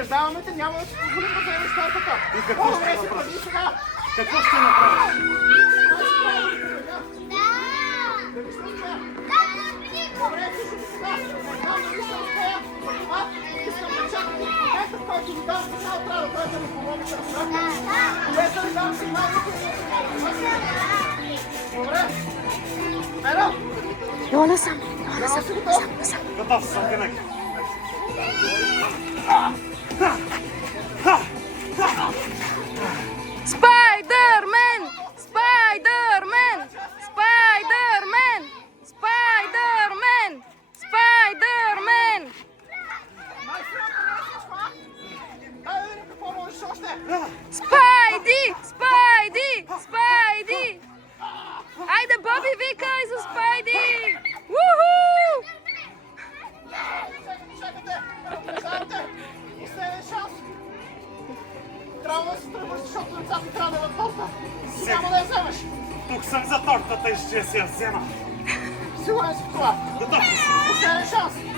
Предупреждаваме те, няма да си позволим да вземеш тортата. И какво ще По-добре се направиш? бъди сега. Какво ще направиш? Да не ще успея. Добре, слушайте сега. Не знам дали ще успея. Това искам да чакам. Момента, в който ви дам сигнал, трябва да дойде да ми помогнете. Когато ви дам сигнал, добре. Еро! Йола сам. Еро си готов? Готов съм, Генек. Спайдърмен! Спайдърмен! Спайдърмен! Спайдърмен! Спайдърмен! Най-силното не е всичко, а? Дай да видим какво можеш още. Спайди! Спайди! Спайди! Айде, Боби, викай за Спайди! Уху! Чакайте! Предупреждавайте! Последен шанс! Трябва да се тръгваш, защото децата трябва да имат торта. И няма да я вземеш. Тук съм за тортата и ще си я взема. Сигурен си в това. Готов ли си? Последен шанс!